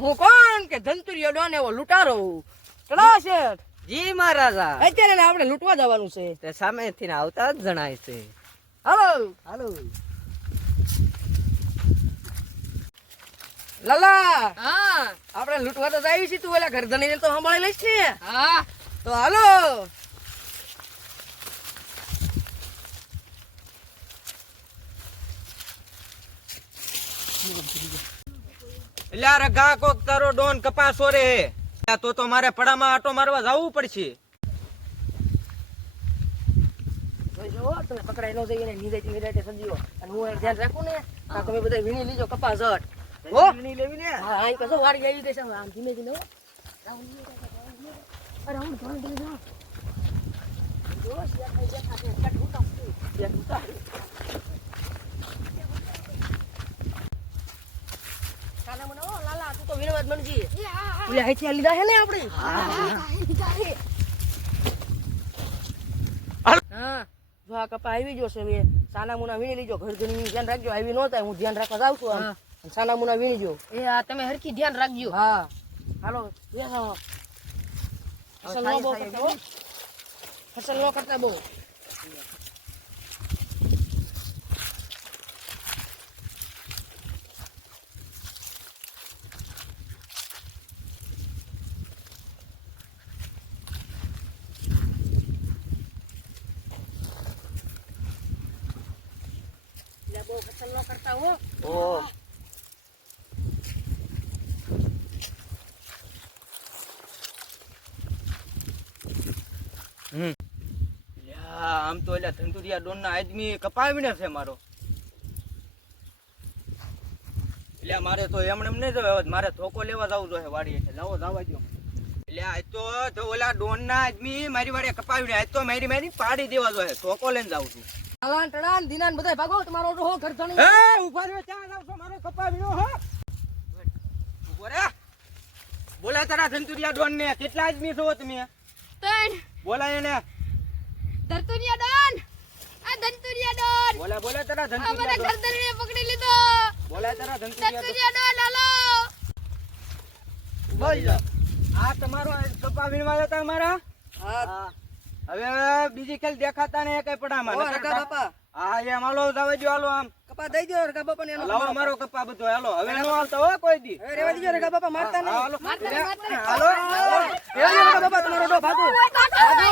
હું કોણ કે ધંતુરિયો ડોન એવો લૂંટારો. ચલો શેઠ જી મહારાજા. અત્યારે ને આપણે લૂંટવા જવાનું છે. તે સામેથી ને આવતા જ જણાય છે. હાલો. હાલો. લલા. હા. આપણે લૂંટવા તો આવી છીએ. તું ઓલા ગરદની તો સંભાળી લઈશ ને. હા. તો હાલો. એટલે રગા કોક તારો ડોન કપાસો રે હે તો તો મારે પડામાં આટો મારવા જવું પડશે તમે પકડાઈ ન જઈએ ને નિરાંતે નિરાંતે સમજીઓ. અને હું ધ્યાન રાખું ને તમે બધા વીણી લીજો કપાસ હટ. હો? હા, હા કસો વાડી આવી દેશે. આમ ધીમે ધીમે હો. અરે, હું ધોરણ ધીમે ધીમે. જો, શિયાળ થઈ ગયા ખાતે. કટ ઉતાર. શિયાળ ઉતાર. કાના મને હો, લાલા, તું તો વિનોદ મનજી. ઓલા અહીંથી આ લીધા હે ને આપણે? હા જો આ કપા આવી ગયો છે હવે સાના મુના વીણી લીજો. ઘર ઘરની ધ્યાન રાખજો આવી નો થાય હું ધ્યાન રાખવા જાઉં છું આમ. સાના મુના વીણી જો. એ આ તમે હરખી ધ્યાન રાખજો. હા. હાલો બેસો ફસલ નો બહુ કરતા હો. ફસલ નો કરતા બહુ. આમ તો એટલે ધંધુરિયા ડોન ના આદમી કપાવીને છે મારો. એટલે મારે તો એમણે એમ નહીં જવાય મારે ધોકો લેવા જવું જોઈએ વાડી એટલે. લાવો, જવા દો એટલે આજ તો ઓલા ડોન ના આદમી મારી વાડે કપાવીને, આજ તો મારી મારી પાડી દેવા જોઈએ, ધોકો લઈને જાઉં છું. અલાન ટડાન દિનાન બધાય ભાગો તમારો તો હો એ ઊભા રહ્યો ચા લાવ છો? મારો કપાવીનો હો. ઊભો બોલા તારા ધંતુરિયા ડોન ને કેટલા આદમી છો તમે? તણ બોલા એને. ધરતુરિયા ડોન. આ ધંતુરિયા ડોન. બોલા બોલા તારા ધંતુરિયા ડોન. ગરદનને પકડી લીધો. બોલા તારા ધંતુરિયા ડોન. હાલો. બોલ આ તમારો કપા વીણવા જતા અમારા હા. હવે બીજી ખેલ દેખાતા ને કઈ પડા માં રકા બાપા. હા એમ હાલો હાલો આમ. કપા દઈ દો રકા બાપા ને એનો લાવો મારો કપા બધો હાલો. હવે નો હાલતો હો કોઈ દી. હવે રેવા દીજો રકા બાપા મારતા હા, નહીં હાલો હાલો. એ રકા બાપા તમારો ડો ભાગો કાકા હાલો